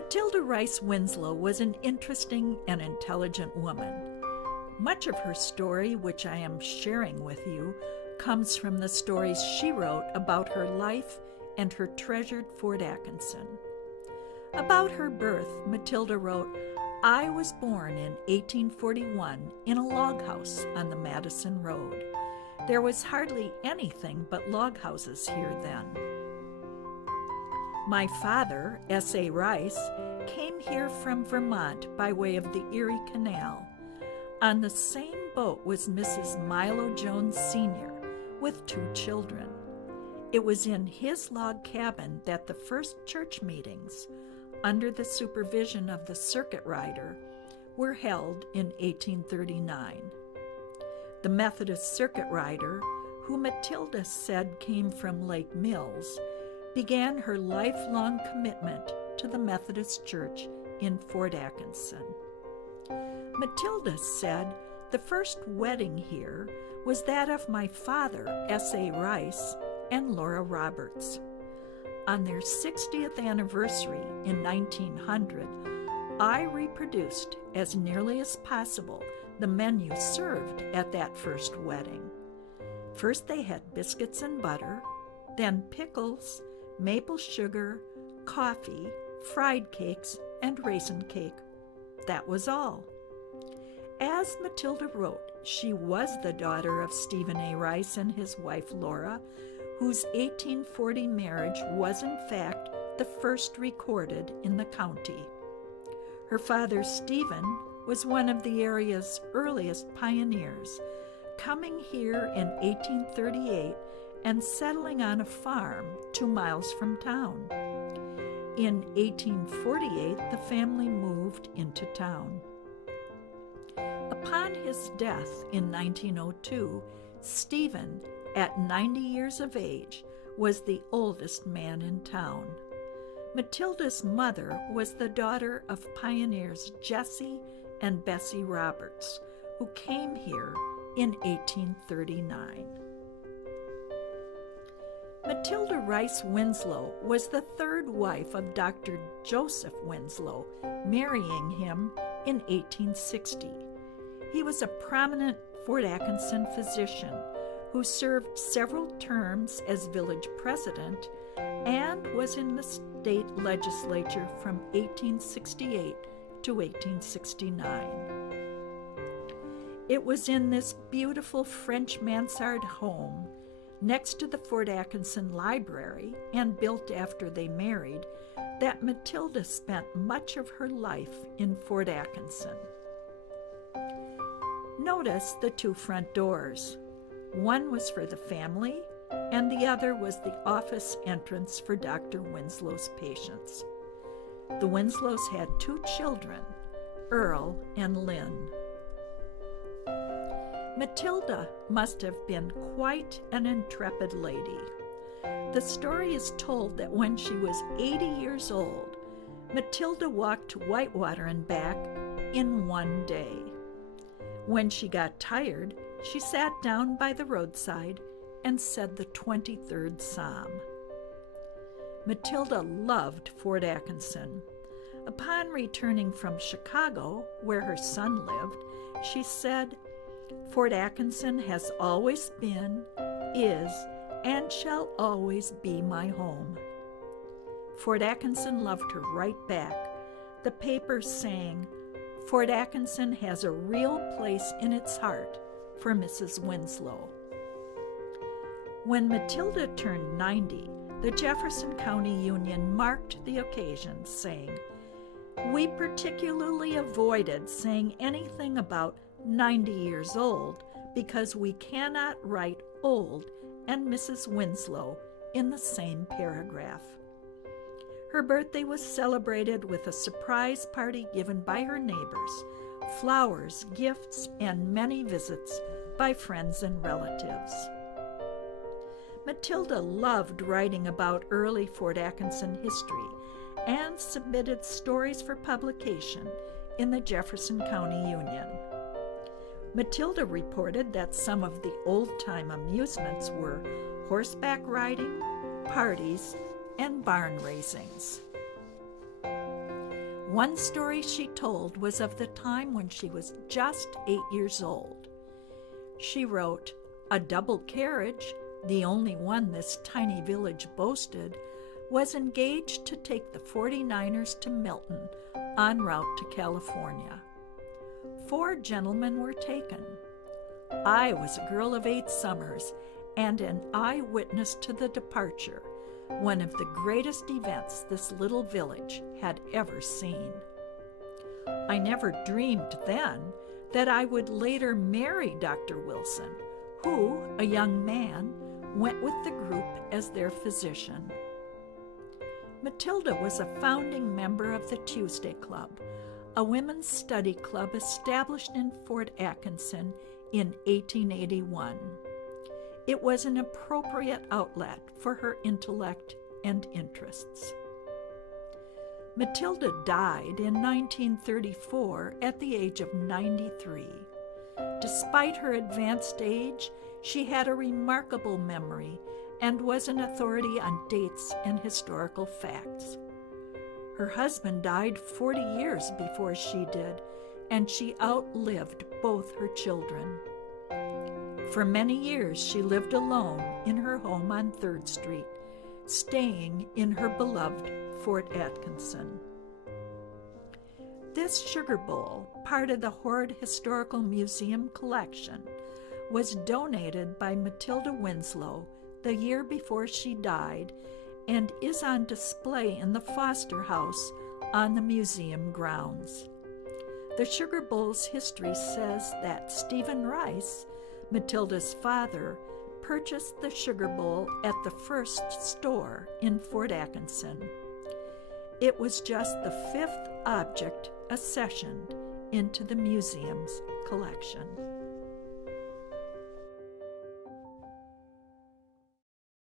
Matilda Rice Winslow was an interesting and intelligent woman. Much of her story, which I am sharing with you, comes from the stories she wrote about her life and her treasured Fort Atkinson. About her birth, Matilda wrote, "I was born in 1841 in a log house on the Madison Road. There was hardly anything but log houses here then. My father, S.A. Rice, came here from Vermont by way of the Erie Canal. On the same boat was Mrs. Milo Jones Sr. with 2 children. It was in his log cabin that the first church meetings, under the supervision of the circuit rider, were held in 1839. The Methodist circuit rider, who Matilda said came from Lake Mills, began her lifelong commitment to the Methodist Church in Fort Atkinson. Matilda said the first wedding here was that of my father, S.A. Rice, and Laura Roberts. On their 60th anniversary in 1900, I reproduced as nearly as possible the menu served at that first wedding. First they had biscuits and butter, then pickles, maple sugar, coffee, fried cakes, and raisin cake. That was all." As Matilda wrote, she was the daughter of Stephen A. Rice and his wife Laura, whose 1840 marriage was in fact the first recorded in the county. Her father, Stephen, was one of the area's earliest pioneers, coming here in 1838 and settling on a farm 2 miles from town. In 1848, the family moved into town. Upon his death in 1902, Stephen, at 90 years of age, was the oldest man in town. Matilda's mother was the daughter of pioneers Jesse and Bessie Roberts, who came here in 1839. Matilda Rice Winslow was the 3rd wife of Dr. Joseph Winslow, marrying him in 1860. He was a prominent Fort Atkinson physician who served several terms as village president and was in the state legislature from 1868 to 1869. It was in this beautiful French mansard home next to the Fort Atkinson Library, and built after they married, that Matilda spent much of her life in Fort Atkinson. Notice the 2 front doors. One was for the family, and the other was the office entrance for Dr. Winslow's patients. The Winslows had 2 children, Earl and Lynn. Matilda must have been quite an intrepid lady. The story is told that when she was 80 years old, Matilda walked to Whitewater and back in 1 day. When she got tired, she sat down by the roadside and said the 23rd Psalm. Matilda loved Fort Atkinson. Upon returning from Chicago, where her son lived, she said, "Fort Atkinson has always been, is, and shall always be my home." Fort Atkinson loved her right back, the papers saying, "Fort Atkinson has a real place in its heart for Mrs. Winslow." When Matilda turned 90, the Jefferson County Union marked the occasion, saying, "We particularly avoided saying anything about 90 years old because we cannot write old and Mrs. Winslow in the same paragraph." Her birthday was celebrated with a surprise party given by her neighbors, flowers, gifts, and many visits by friends and relatives. Matilda loved writing about early Fort Atkinson history and submitted stories for publication in the Jefferson County Union. Matilda reported that some of the old-time amusements were horseback riding, parties, and barn raisings. One story she told was of the time when she was just 8 years old. She wrote, "A double carriage, the only one this tiny village boasted, was engaged to take the 49ers to Milton en route to California. 4 gentlemen were taken. I was a girl of 8 summers and an eyewitness to the departure, one of the greatest events this little village had ever seen. I never dreamed then that I would later marry Dr. Wilson, who, a young man, went with the group as their physician." Matilda was a founding member of the Tuesday Club, a women's study club established in Fort Atkinson in 1881. It was an appropriate outlet for her intellect and interests. Matilda died in 1934 at the age of 93. Despite her advanced age, she had a remarkable memory and was an authority on dates and historical facts. Her husband died 40 years before she did, and she outlived both her children. For many years, she lived alone in her home on 3rd Street, staying in her beloved Fort Atkinson. This sugar bowl, part of the Hoard Historical Museum collection, was donated by Matilda Winslow the year before she died and is on display in the Foster House on the museum grounds. The sugar bowl's history says that Stephen Rice, Matilda's father, purchased the sugar bowl at the first store in Fort Atkinson. It was just the 5th object accessioned into the museum's collection.